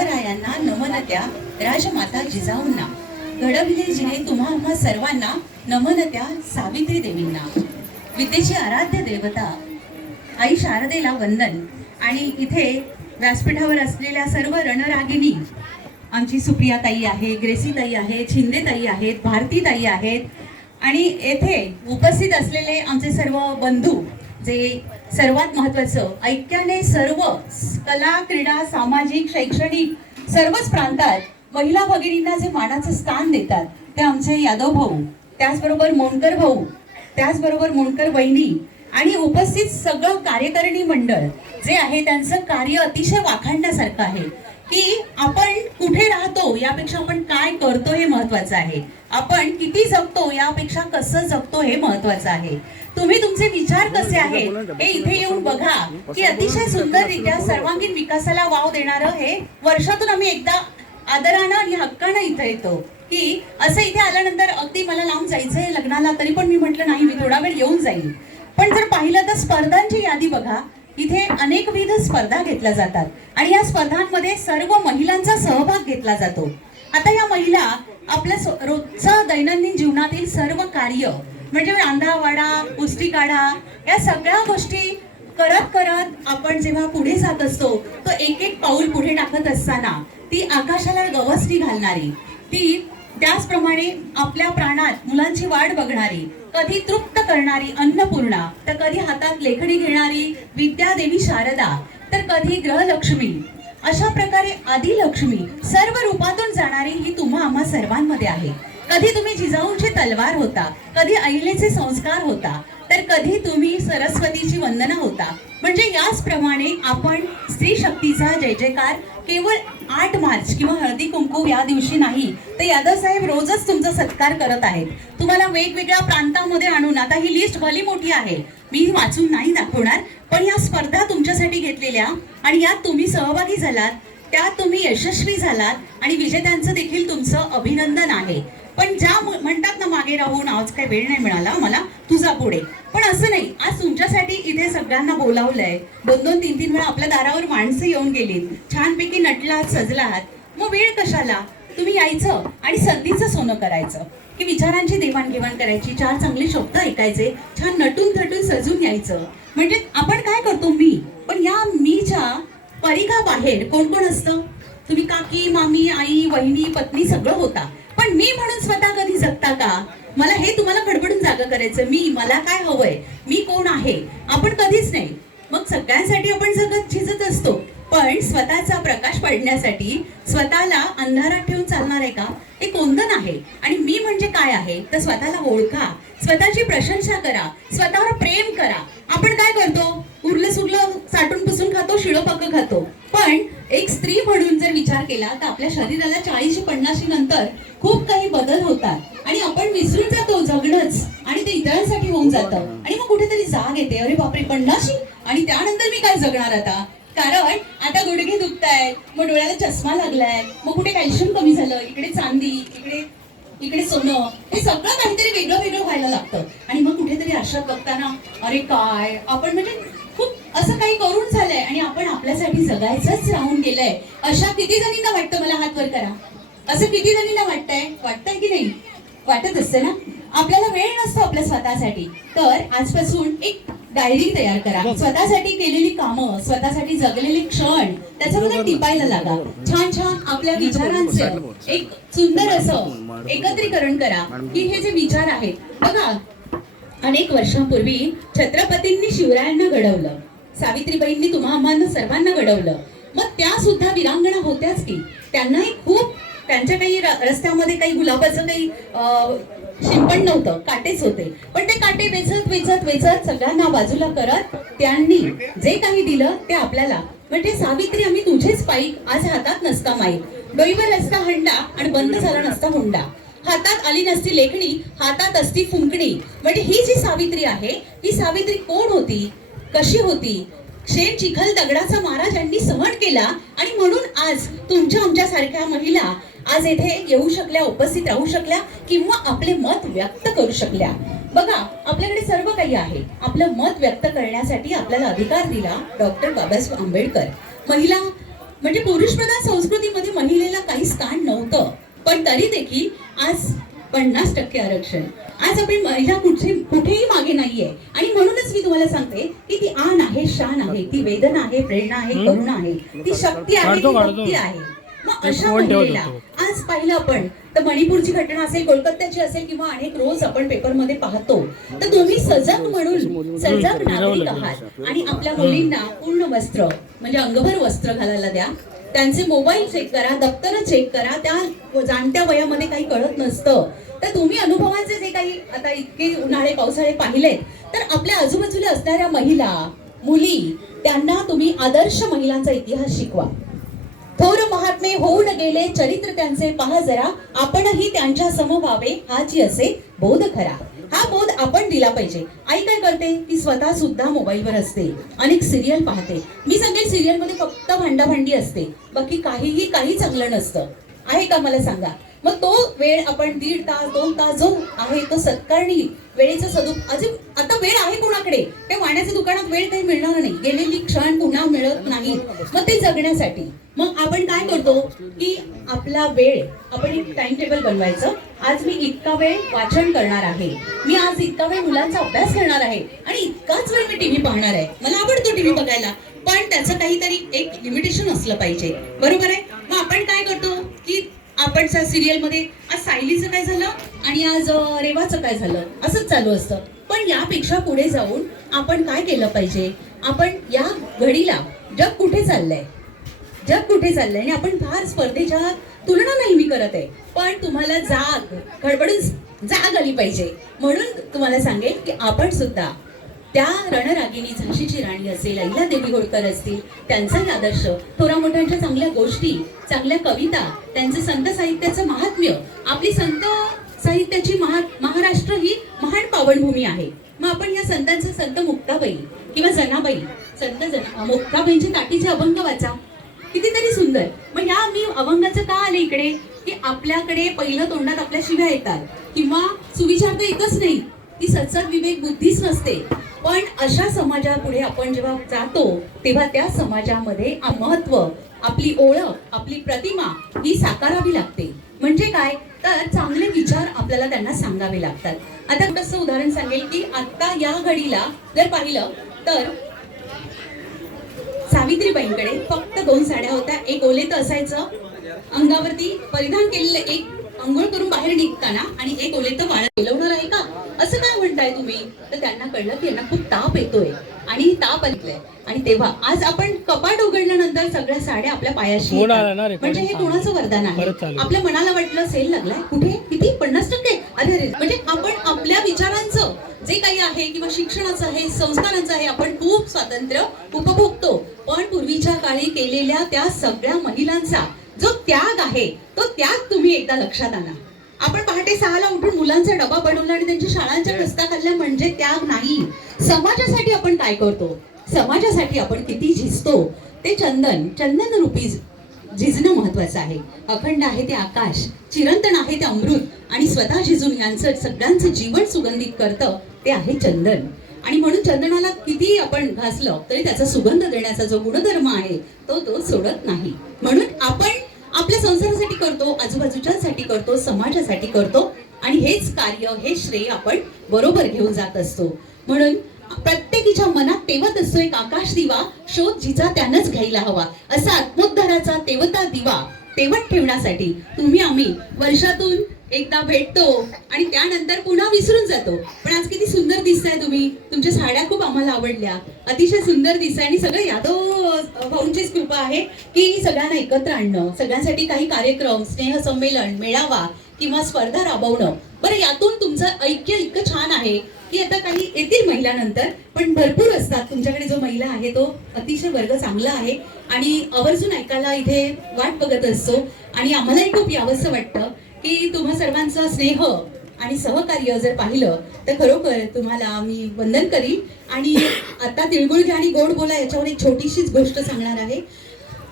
गंगरायांना नमनत्या राजमाता जिजाऊंना. घडविले जिने तुम्हा आम्हा सर्वांना नमनत्या सावित्री देवींना. विद्येची आराध्य देवता आई शारदेला वंदन. आणि इथे व्यासपीठावर असलेल्या सर्व रणरागिणी आमची सुप्रिया ताई आहे ग्रेसी ताई आहेत छिंदे ताई आहेत भारती ताई आहेत. आणि येथे उपस्थित असलेले आमचे सर्व बंधू जे सर्वात महत्वाचं ऐक्याने सर्व कला क्रीडा सामाजिक शैक्षणिक सर्वच प्रांतात महिला भगिनींना जे मानाचं स्थान देतात ते आमचे यादव भाऊ त्याचबरोबर मोंडकर भाऊ त्याचबरोबर मोंडकर बहिणी आणि उपस्थित सगळं कार्यकारिणी मंडळ जे आहे त्यांचं कार्य अतिशय वाखाणण्यासारखं आहे. की आपण कुठे राहतो यापेक्षा आपण काय करतो हे महत्वाचं आहे. आपण किती जगतो यापेक्षा कसं जगतो हे महत्वाचं आहे. तुम्ही तुमचे विचार कसे आहेत? हे इथे येऊन बघा की अतिशय सुंदररित्या सर्वांगीण विकासाला वाव देणारं हे वर्षातून आम्ही एकदा आदरानं आणि हक्कानं इथं येतो. की असं इथे आल्यानंतर अगदी मला लांब जायचंय लग्नाला तरी पण मी म्हटलं नाही मी थोडा वेळ येऊन जाईल पण जर पाहिलं तर स्पर्धांची यादी बघा. इथे अनेकविध स्पर्धा घेतल्या जातात. आणि या स्पर्धांमध्ये सर्व महिलांचा सहभाग घेतला जातो. आता या महिला आपल्या रोजचं दैनंदिन जीवनातील सर्व कार्य म्हणजे रांधा वाडा पुष्टी काढा या सगळ्या गोष्टी करत करत आपण जेव्हा पुढे जात असतो तो एक एक पाऊल पुढे टाकत असताना ती आकाशाला गवसणी घालणारी ती त्याचप्रमाणे आपल्या प्राणात मुलांची वाढ बघणारी कधी तृप्त करणारी अन्नपूर्णा तर कधी हातात लेखणी घेणारी विद्यादेवी शारदा तर कधी ग्रहलक्ष्मी. अशा प्रकारे आदी लक्ष्मी सर्व रूपातून जाणारी ही तुम्हा आम्हा सर्वांमध्ये आहे. कधी तुम्ही जिजाऊंची तलवार होता कधी अहिलेचे संस्कार होता तर कधी तुम्ही सरस्वतीची वंदना होता. म्हणजे याचप्रमाणे आपण स्त्री शक्तीचा जय जयकार केवळ आठ मार्च किंवा हळदी कुंकू या दिवशी नाही तर यादव साहेब रोजच तुमचा सत्कार करत आहेत. तुम्हाला वेगवेगळ्या प्रांतामध्ये आणून आता ही लिस्ट भली मोठी आहे. मी वाचून नाही दाखवणार पण या स्पर्धा तुमच्यासाठी घेतलेल्या आणि यात तुम्ही सहभागी झालात त्यात तुम्ही यशस्वी झालात आणि विजेत्यांचं देखील तुमचं अभिनंदन आहे. पण ज्या म्हणतात ना मागे राहून आज काही वेळ नाही मिळाला मला तुझा पुढे. पण असं नाही. आज तुमच्यासाठी इथे सगळ्यांना बोलावलंय. दोन दोन तीन तीन वेळा आपल्या दारावर माणसं येऊन गेलीत. छानपैकी नटलात सजलात. मग वेळ कशाला? तुम्ही यायचं आणि संधीचं सोनं करायचं. की विचारांची देवाणघेवाण करायची चार चांगले शब्द ऐकायचे छान नटून थटून सजून यायचं. म्हणजे आपण काय करतो मी? पण या मीच्या परिघाबाहेर कोण कोण असतं? काकी मामी आई वहिनी पत्नी सगळं होता. पण मी म्हणून स्वतः कधी जगता का? मला हे तुम्हाला खडबडून जागा करायचं. मी मला काय हवंय? मी कोण आहे? आपण कधीच नाही. मग सगळ्यांसाठी आपण जगत झिजत असतो. पण स्वतःचा प्रकाश पाडण्यासाठी स्वतःला अंधारात ठेवून चालणार आहे का? हे कोंदन आहे. आणि मी म्हणजे काय आहे? तर स्वतःला ओळखा. स्वतःची प्रशंसा करा. स्वतःवर प्रेम करा. आपण काय करतो? उरलं सुरलं साठून पुसून खातो शिळोपाक खातो. एक स्त्री म्हणून जर विचार केला तर आपल्या शरीराला चाळीशी पन्नाशी नंतर खूप काही बदल होतात. आणि आपण विसरून जातो जगणंच. आणि ते इतरांसाठी होऊन जातं. आणि मग कुठेतरी जाग येते. अरे बापरे पन्नाशी? आणि त्यानंतर मी काय जगणार आता? कारण आता गुडघे दुखतायत मग डोळ्याला चष्मा लागलाय मग कुठे कॅल्शियम कमी झालं इकडे चांदी इकडे इकडे सोनं हे सगळं काहीतरी वेगळं वेगळं व्हायला लागतं. आणि मग कुठेतरी अशा बघताना अरे काय? आपण म्हणजे खूप असं काही करून झालंय आणि आपण आपल्यासाठी जगायचंच राहून गेलंय. अशा किती जणींना वाटतं मला हात वर करा? असं किती जणींना वाटतंय? वाटतंय की नाही? वाटत असते ना? आपल्याला वेळ नसतो आपल्या स्वतःसाठी. तर आजपासून एक डायरी तयार करा. स्वतःसाठी केलेली कामं स्वतःसाठी जगलेले क्षण त्याच्यामध्ये टिपायला लागा. छान छान आपल्या विचारांचं एक सुंदर असं एकत्रीकरण करा की हे जे विचार आहेत बघा अनेक वर्षांपूर्वी छत्रपतींनी शिवरायांना घडवलं. सावित्रीबाईंनी तुम्हा आम्हाला सर्वांना घडवलं. मग त्या सुद्धा विरांगणा होत्याच की. त्यांनाही खूप त्यांच्या काही रस्त्यामध्ये काही गुलाबाचं काही शिंपण नव्हतं. काटेच होते. पण ते काटे वेचत वेचत वेचत सगळ्यांना बाजूला करत त्यांनी जे काही दिलं ते आपल्याला. म्हणजे सावित्री आम्ही तुझेच पाईक आज हातात नसता माईक डोईवर असता हंडा आणि बंद झाला नसता हुंडा हातात आली नसती लेखणी हातात असती फुंकणी. म्हणजे ही जी सावित्री आहे ही सावित्री कोण होती? कशी होती? शेण चिखल दगडाचा महाराज यांनी सहन केला आणि म्हणून आज तुमच्या आमच्या सारख्या महिला आज येथे येऊ शकल्या उपस्थित राहू शकल्या किंवा आपले मत व्यक्त करू शकल्या. बघा आपल्याकडे सर्व काही आहे. आपलं मत व्यक्त करण्यासाठी आपल्याला अधिकार दिला डॉक्टर बाबासाहेब आंबेडकर. महिला म्हणजे पुरुष प्रधान संस्कृतीमध्ये तरी देखील आज पन्नास टक्के आरक्षण. आज आपण महिला कुठे कुठेही मागे नाहीये. आणि म्हणूनच मी तुम्हाला सांगते की ती आण आहे शान आहे ती वेदना आहे प्रेरणा आहे करुणा आहे. ती शक्ती आहे ती. भक्ती आहे. मग अशा महिलेला. आज पाहिलं आपण तर मणिपूरची घटना असेल कोलकात्याची असेल किंवा अनेक रोज आपण पेपरमध्ये पाहतो तर तुम्ही सजग म्हणून सजग नागरिक आहात. आणि आपल्या मुलींना पूर्ण वस्त्र म्हणजे अंगभर वस्त्र घालायला द्या. त्यांचे मोबाईल चेक करा दप्तर चेक करा त्या जाणत्या वयामध्ये काही कळत नसतं. तर तुम्ही अनुभवांचे जे काही आता इतके उन्हाळे पावसाळे पाहिलेत तर आपल्या आजूबाजूला असणाऱ्या महिला मुली त्यांना तुम्ही आदर्श महिलांचा इतिहास शिकवा. थोर महात्मे होऊन गेले चरित्र त्यांचे पहा जरा आपणही त्यांच्या सम व्हावे हाची असे बोध खरा हा बोध आपण दिला पाहिजे. आई काय करते? ती स्वतः सुद्धा मोबाईलवर असते अनेक सिरियल पाहते. मी सांगेल सिरियलमध्ये फक्त भांडाभांडी असते. बाकी काहीही काही चांगलं नसतं. आहे का मला सांगा? मग तो वेळ आपण दीड तास दोन तास जो आहे तो सत्कारणी वेळेचा सदुप अजून आता वेळ आहे कोणाकडे? त्या वाण्याच्या दुकानात वेळ काही मिळणार नाही. गेलेली क्षण पुन्हा मिळत नाही मग ते जगण्यासाठी. मग आपण काय करतो की आपला वेळ आपण एक टाइम टेबल बनवायचं. आज मी इतका वेळ वाचन करणार आहे. मी आज इतका वेळ मुलांचा अभ्यास करणार आहे आणि इतकाच वेळ मी टीव्ही पाहणार आहे. मला आवडतो टीव्ही बघायला पण त्याचं काहीतरी एक लिमिटेशन असलं पाहिजे. बरोबर आहे? मग आपण काय करतो की आपण सिरियलमध्ये आज सायलीचं काय झालं आणि आज रेवाचं काय झालं? असंच चालू असतं. पण यापेक्षा पुढे जाऊन आपण काय केलं पाहिजे? आपण या घडीला जग कुठे चाललंय? जग कुठे चाललंय आणि आपण फार स्पर्धेच्या तुलना नाही मी करत आहे पण तुम्हाला जाग खडबडून जाग आली पाहिजे. म्हणून तुम्हाला सांगेन की आपण सुद्धा त्या रणरागिणी झाशीची राणी असेल अहिल्या देवी होळकर असतील त्यांचाही आदर्श थोरा मोठ्यांच्या चांगल्या गोष्टी चांगल्या कविता त्यांचं संत साहित्याचं महात्म्य आपली संत साहित्याची महा महाराष्ट्र ही महान पावनभूमी आहे. मग आपण या संतांचं संत मुक्ताबाई किंवा जनाबाई संत जना मुक्ताबाईंची ताटीचे अभंग वाचा. कितीतरी सुंदर. मग या मी अभंगाचं का आले इकडे? की आपल्याकडे पहिलं तोंडात आपल्या शिव्या येतात. किंवा सुविचार तर येतच नाही. ती सत्सद विवेक बुद्धीच नसते. पण अशा समाजापुढे आपण जेव्हा जातो तेव्हा त्या समाजामध्ये महत्त्व आपली ओळख आपली प्रतिमा ही साकारावी लागते. म्हणजे काय? तर चांगले विचार आपल्याला त्यांना सांगावे लागतात. आता कसं उदाहरण सांगेल की आता या घडीला जर पाहिलं तर सावित्रीबाईंकडे फक्त दोन साड्या होत्या. एक ओलेत असायचं. अंगावरती परिधान केलेलं एक अंघोळ करून बाहेर निघताना आणि एक ओलेत वाळ मिळवणार आहे का? असं काय म्हणताय तुम्ही? तर त्यांना कळलं की यांना खूप ताप येतोय आणि ताप आलेलाय आणि तेव्हा आज आपण कपाट उघडल्यानंतर सगळ्या साड्या आपल्या पायाशी. म्हणजे हे कोणाचं वरदान आहे. आपल्या मनाला वाटलं सेल लागलाय. कुठे? किती? पन्नास टक्के? अरे अरे म्हणजे आपण आपल्या विचारांचं जे काही आहे किंवा शिक्षणाचं आहे संस्कारांचं आहे आपण खूप स्वातंत्र्य उपभोगतो. पण पूर्वीच्या काळी केलेल्या त्या सगळ्या महिलांचा जो त्याग आहे तो त्याग तुम्ही एकदा लक्षात आणा. आपण पहाटे सहाला उठून मुलांचा डबा बनवला आणि त्यांच्या शाळांच्या खस्ता खाल्ल्या म्हणजे त्याग नाही. समाजासाठी आपण काय करतो? समाजासाठी आपण किती झिजतो? ते चंदन चंदन रूपी झिजणं महत्वाचं आहे. अखंड आहे ते आकाश चिरंतन आहे ते अमृत आणि स्वतः झिजून यांचं सगळ्यांचं जीवन सुगंधित करतं ते आहे चंदन. आणि म्हणून चंदनाला किती आपण घासलं तरी त्याचा सुगंध देण्याचा जो गुणधर्म आहे तो तो सोडत नाही. म्हणून आपण आपल्या संसारासाठी करतो आजूबाजूच्यासाठी करतो समाजासाठी करतो आणि हेच कार्य हे श्रेय आपण बरोबर घेऊन जात असतो. म्हणून प्रत्येकीच्या मनात तेवत असतो एक आकाश दिवा शोध जिचा त्यानंच घ्यायला हवा. असा आत्मोद्धाराचा तेवता दिवा तेवत ठेवण्यासाठी तुम्ही आम्ही वर्षातून एकदा भेटतो आणि त्यानंतर पुन्हा विसरून जातो. पण आज किती सुंदर दिसताय तुम्ही. तुमच्या साड्या खूप आम्हाला आवडल्या. अतिशय सुंदर दिसताय आणि सगळं यादव भाऊंचीच कृपा आहे की सगळ्यांना एकत्र आणणं सगळ्यांसाठी काही कार्यक्रम स्नेह संमेलन मेळावा किंवा स्पर्धा राबवणं. बरं यातून तुमचं ऐक्य इतकं छान आहे. की आता काही येतील महिलानंतर पण भरपूर असतात. तुमच्याकडे जो महिला आहे तो अतिशय वर्ग चांगला आहे. आणि आवर्जून ऐकायला इथे वाट बघत असतो. आणि आम्हालाही खूप यावंसं वाटतं की तुम्हा सर्वांचा स्नेह आणि सहकार्य जर पाहिलं तर खरोखर तुम्हाला मी वंदन करीन. आणि आता तिळगुळ घ्या आणि गोड बोला याच्यावर एक छोटीशीच गोष्ट सांगणार आहे.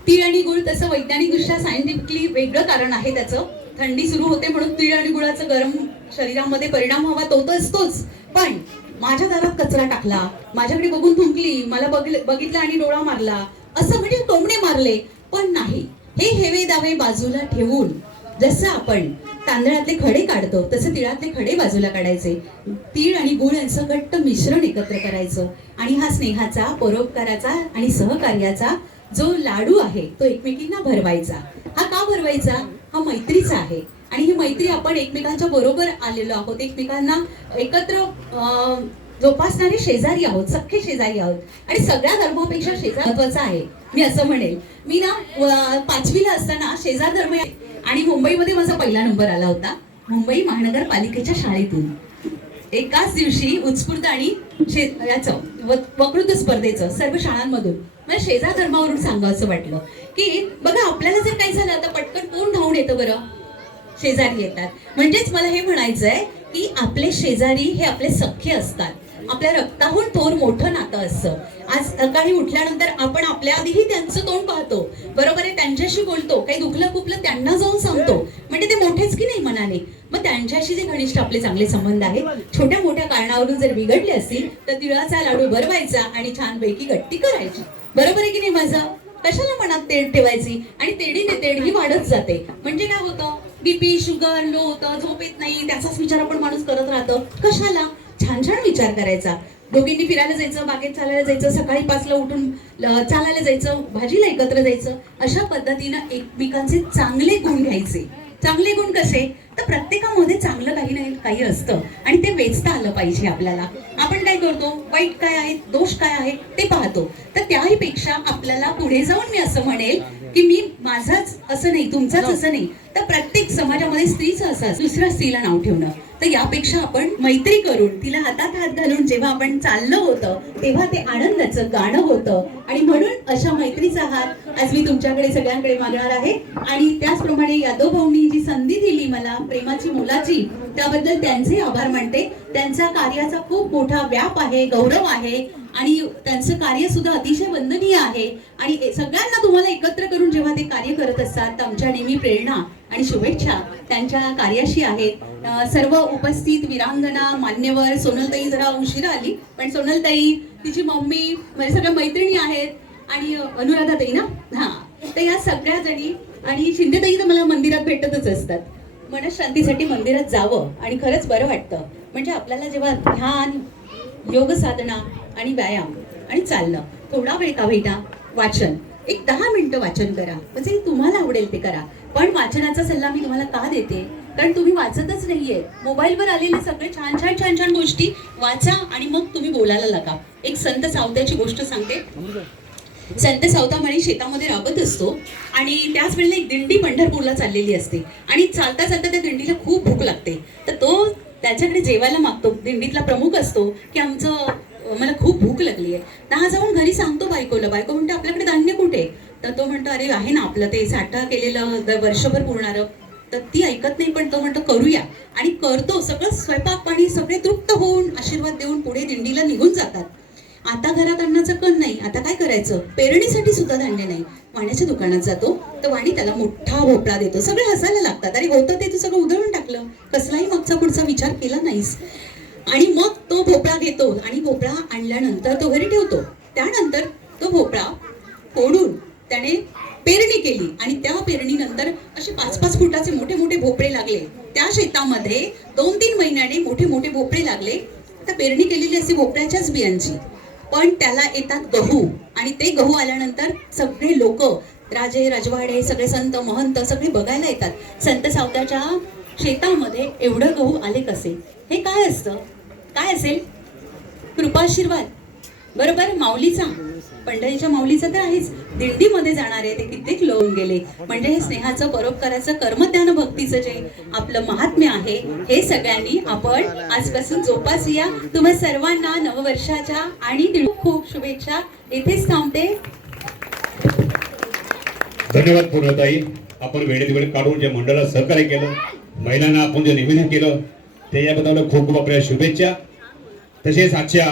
तीळ आणि गुळ तसं वैज्ञानिकदृष्ट्या सायंटिफिकली वेगळं कारण आहे त्याचं. थंडी सुरू होते म्हणून तीळ आणि गुळाचं गरम शरीरामध्ये परिणाम व्हावा तो तर असतोच. पण माझ्या दारात कचरा टाकला माझ्याकडे बघून थुंकली मला बघितलं आणि डोळा मारला. असं म्हणजे टोमणे मारले. पण नाही हे हेवे दावे बाजूला ठेवून जसं आपण तांदळातले खडे काढतो तसं तिळातले खडे बाजूला काढायचे. तीळ आणि गुळ यांचं घट्ट मिश्रण एकत्र करायचं. आणि हा स्नेहाचा परोपकाराचा आणि सहकार्याचा जो लाडू आहे तो एकमेकींना भरवायचा. हा का भरवायचा? हा मैत्रीच आहे. आणि ही मैत्री आपण एकमेकांच्या बरोबर आलेलो आहोत. एकमेकांना एकत्र जोपासणारे शेजारी आहोत सख्खे शेजारी आहोत. आणि सगळ्या धर्मापेक्षा शेजार महत्त्वाचा आहे. मी असं म्हणेल. मी ना पाचवीला असताना शेजार धर्म आणि मुंबईमध्ये माझा पहिला नंबर आला होता. मुंबई महानगरपालिकेच्या शाळेतून. एकाच दिवशी उत्स्फूर्त आणि शे याचं वक्तृत्व स्पर्धेचं सर्व शाळांमधून. मला शेजार धर्मावरून सांगावं वाटलं. की बघा आपल्याला जर काही झालं तर पटकन कोण धावून येतं बरं? शेजारी येतात. म्हणजेच मला हे म्हणायचंय की आपले शेजारी हे आपले सख्खे असतात. आपल्या रक्ताहून थोर मोठं नातं असतं. आज सकाळी उठल्यानंतर आपण आपल्या आधीही त्यांचं तोंड पाहतो. बरोबर आहे त्यांच्याशी बोलतो. काही दुखलं खुपलं त्यांना जाऊन सांगतो. म्हणजे ते मोठेच की नाही मनाने मग त्यांच्याशी जे घनिष्ठ आपले चांगले संबंध आहेत छोट्या मोठ्या कारणावरून जर बिघडले असतील तर तिळाचा लाडू भरवायचा आणि छानपैकी गट्टी करायची. बरोबर आहे की नाही माझं? कशाला मनात तेढ ठेवायची? आणि तेढीने तेढ ही वाढत जाते. म्हणजे काय होतं? बीपी शुगर लो होतं झोप येत नाही त्याचाच विचार आपण माणूस करत राहतं. कशाला? छान छान विचार करायचा. दोघींनी फिरायला जायचं बागेत चालायला जायचं सकाळी पाचला उठून चालायला जायचं भाजीला एकत्र जायचं अशा पद्धतीनं एकमेकांचे चांगले गुण घ्यायचे. चांगले गुण कसे? तर प्रत्येकामध्ये चांगलं काही नाही काही असतं. आणि ते वेचता आलं पाहिजे आपल्याला. आपण काय करतो? वाईट काय आहे? दोष काय आहे? ते पाहतो. तर त्याही पेक्षा आपल्याला पुढे जाऊन मी असं म्हणेल की मी माझाच असं नाही तुमचाच असं नाही. तर प्रत्येक समाजामध्ये स्त्रीचं असं दुसऱ्या स्त्रीला नाव ठेवणं. तर यापेक्षा आपण मैत्री करून तिला हातात हात घालून जेव्हा आपण चाललं होतं तेव्हा ते आनंदाचं गाणं होतं. आणि म्हणून अशा मैत्रीचा हात आज मी तुमच्याकडे सगळ्यांकडे मागणार आहे. आणि त्याचप्रमाणे यादव भाऊंनी जी संधी दिली मला प्रेमाची मुलाची त्याबद्दल त्यांचे आभार मानते. त्यांचा कार्याचा खूप मोठा व्याप आहे गौरव आहे. आणि त्यांचं कार्य सुद्धा अतिशय वंदनीय आहे. आणि सगळ्यांना तुम्हाला एकत्र करून जेव्हा ते कार्य करत असतात तर आमच्या नेहमी प्रेरणा आणि शुभेच्छा त्यांच्या कार्याशी आहेत. सर्व उपस्थित विरांगणा मान्यवर सोनलताई जरा उशिरा आली पण सोनलताई तिची मम्मी माझ्या सगळ्या मैत्रिणी आहेत आणि अनुराधाताई ना? हा. तर या सगळ्या जणी आणि शिंदेताई तर मला मंदिरात भेटतच असतात. मनशांतीसाठी मंदिरात जावं आणि खरंच बरं वाटतं. म्हणजे आपल्याला जेव्हा ध्यान योग साधना आणि व्यायाम आणि चालणं. थोडा वेळ का भेटा वाचन. एक दहा मिनटं वाचन करा. म्हणजे तुम्हाला आवडेल ते करा. पण वाचनाचा सल्ला मी तुम्हाला का देते? कारण तुम्ही वाचतच नाहीये. मोबाईलवर आलेले सगळे छान छान छान छान गोष्टी वाचा आणि मग तुम्ही बोलायला लागा. एक संत सावत्याची गोष्ट सांगते. संत सावतामणी शेतामध्ये राबत असतो आणि त्याच वेळेला एक दिंडी पंढरपूरला चाललेली असते. आणि चालता चालता त्या दिंडीला खूप भूक लागते. तर तो त्याच्याकडे जेवायला मागतो. दिंडीतला प्रमुख असतो की आमचं मला खूप भूक लागली आहे. दहा जाऊन घरी सांगतो बायकोला. बायको म्हणते आपल्याकडे धान्य कुठे? तर तो म्हणतो अरे आहे ना आपलं ते साठा केलेलं वर्षभर पुरणारं. तर ती ऐकत नाही पण तो म्हणतो करूया. आणि करतो सगळं स्वयंपाक पाणी सगळे तृप्त होऊन आशीर्वाद देऊन पुढे दिंडीला निघून जातात. आता घरात अन्नाचं कण नाही. आता काय करायचं? पेरणीसाठी सुद्धा धान्य नाही. वाण्याच्या दुकानात जातो तर वाणी त्याला मोठा भोपळा देतो. सगळे हसायला लागतात. अरे होतं ते तू सगळं उधळून टाकलं. कसलाही मागचा पुढचा विचार केला नाहीस. आणि मग तो भोपळा घेतो आणि भोपळा आणल्यानंतर तो घरी ठेवतो. त्यानंतर तो भोपळा फोडून त्याने पेरणी केली आणि त्या पेरणीनंतर असे पाच पाच फुटाचे मोठे मोठे भोपळे लागले. त्या शेतामध्ये दोन तीन महिन्याने मोठे मोठे भोपळे लागले. तर पेरणी केलेली असते भोपळ्याच्याच बियांची. पण त्याला येतात गहू आणि ते गहू आल्यानंतर सगळे लोक राजे राजवाडे सगळे संत महंत सगळे बघायला येतात. संत सावताच्या शेतामध्ये एवढं गहू आले कसे? हे काय असतं? काय असेल? कृपाशीर्वाद बरोबर? माऊलीचा. पंढरीच्या माऊलीचा तर आहेच. दिंडीमध्ये जाणारे ते कित्येक लोन गेले. म्हणजे हे स्नेहाचं परोपकाराचं कर्मज्ञान भक्तीचं जे आपलं महात्म्य आहे हे सगळ्यांनी आपण आजपासून जोपासूया. तुम्हा सर्वांना नववर्षाच्या आणि खूप शुभेच्छा. इथेच थांबते. धन्यवाद पूर्णताई. आपण वेळेत वेळ काढून जे मंडळाला सहकार्य केलं महिलांना आपण जे निवेदन केलं त्याच्याबद्दल खूप खूप आपल्या शुभेच्छा. तसेच आजच्या